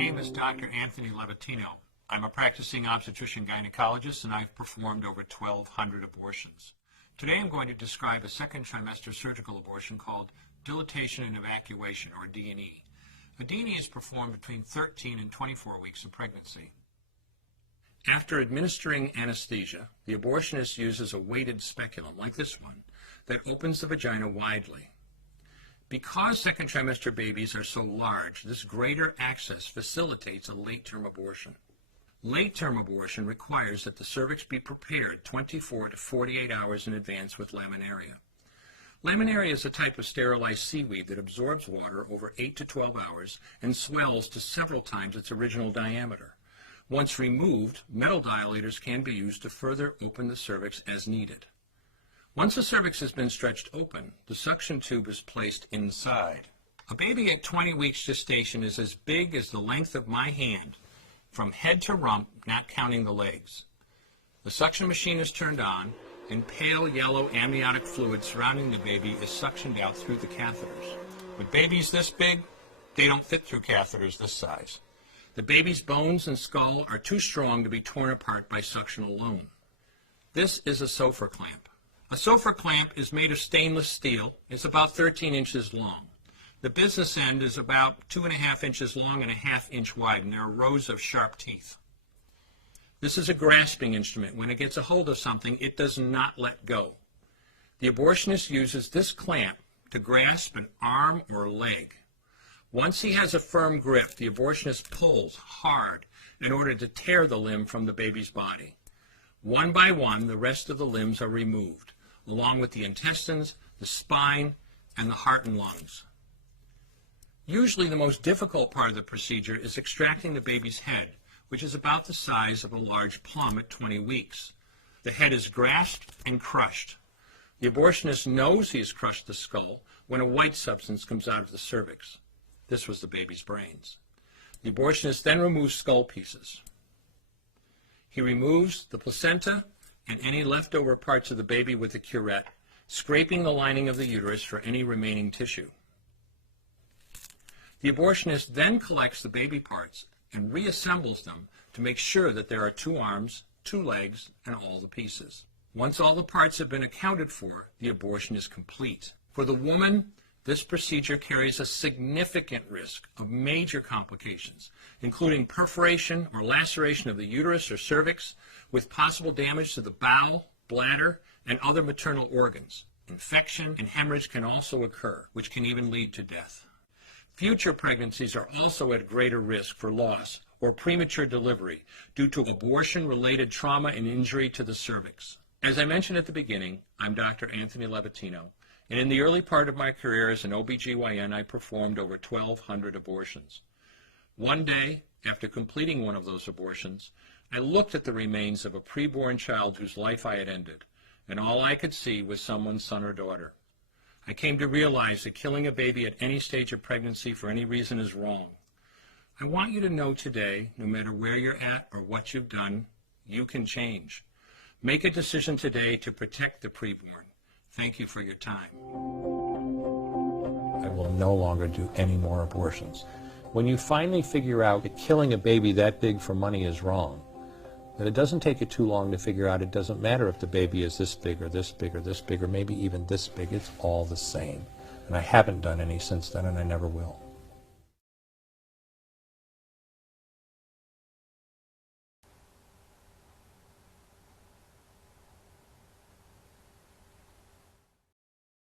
name is Dr. Anthony Levatino. I'm a practicing obstetrician gynecologist, and I've performed over 1,200 abortions. Today I'm going to describe a second trimester surgical abortion called dilatation and evacuation, or D&E. A D&E is performed between 13 and 24 weeks of pregnancy. After administering anesthesia, the abortionist uses a weighted speculum, like this one, that opens the vagina widely. Because second trimester babies are so large, this greater access facilitates a late-term abortion. Late-term abortion requires that the cervix be prepared 24 to 48 hours in advance with laminaria. Laminaria is a type of sterilized seaweed that absorbs water over 8 to 12 hours and swells to several times its original diameter. Once removed, metal dilators can be used to further open the cervix as needed. Once the cervix has been stretched open, the suction tube is placed inside. A baby at 20 weeks gestation is as big as the length of my hand, from head to rump, not counting the legs. The suction machine is turned on, and pale yellow amniotic fluid surrounding the baby is suctioned out through the catheters. With babies this big, they don't fit through catheters this size. The baby's bones and skull are too strong to be torn apart by suction alone. This is a SOFR clamp. A SOFR clamp is made of stainless steel. It's about 13 inches long. The business end is about 2.5 inches long and 1/2 inch wide, and there are rows of sharp teeth. This is a grasping instrument. When it gets a hold of something, it does not let go. The abortionist uses this clamp to grasp an arm or leg. Once he has a firm grip, the abortionist pulls hard in order to tear the limb from the baby's body. One by one, the rest of the limbs are removed, along with the intestines, the spine, and the heart and lungs. Usually the most difficult part of the procedure is extracting the baby's head, which is about the size of a large plum at 20 weeks. The head is grasped and crushed. The abortionist knows he has crushed the skull when a white substance comes out of the cervix. This was the baby's brains. The abortionist then removes skull pieces. He removes the placenta and any leftover parts of the baby with a curette, scraping the lining of the uterus for any remaining tissue. The abortionist then collects the baby parts and reassembles them to make sure that there are 2 arms, 2 legs, and all the pieces. Once all the parts have been accounted for, the abortion is complete. For the woman, this procedure carries a significant risk of major complications, including perforation or laceration of the uterus or cervix, with possible damage to the bowel, bladder, and other maternal organs. Infection and hemorrhage can also occur, which can even lead to death. Future pregnancies are also at greater risk for loss or premature delivery due to abortion-related trauma and injury to the cervix. As I mentioned at the beginning, I'm Dr. Anthony Levatino, and in the early part of my career as an OBGYN, I performed over 1,200 abortions. One day, after completing one of those abortions, I looked at the remains of a preborn child whose life I had ended, and all I could see was someone's son or daughter. I came to realize that killing a baby at any stage of pregnancy for any reason is wrong. I want you to know today, no matter where you're at or what you've done, you can change. Make a decision today to protect the preborn. Thank you for your time. I will no longer do any more abortions. When you finally figure out that killing a baby that big for money is wrong, that it doesn't take you too long to figure out it doesn't matter if the baby is this big or this big or this big or maybe even this big, it's all the same. And I haven't done any since then, and I never will.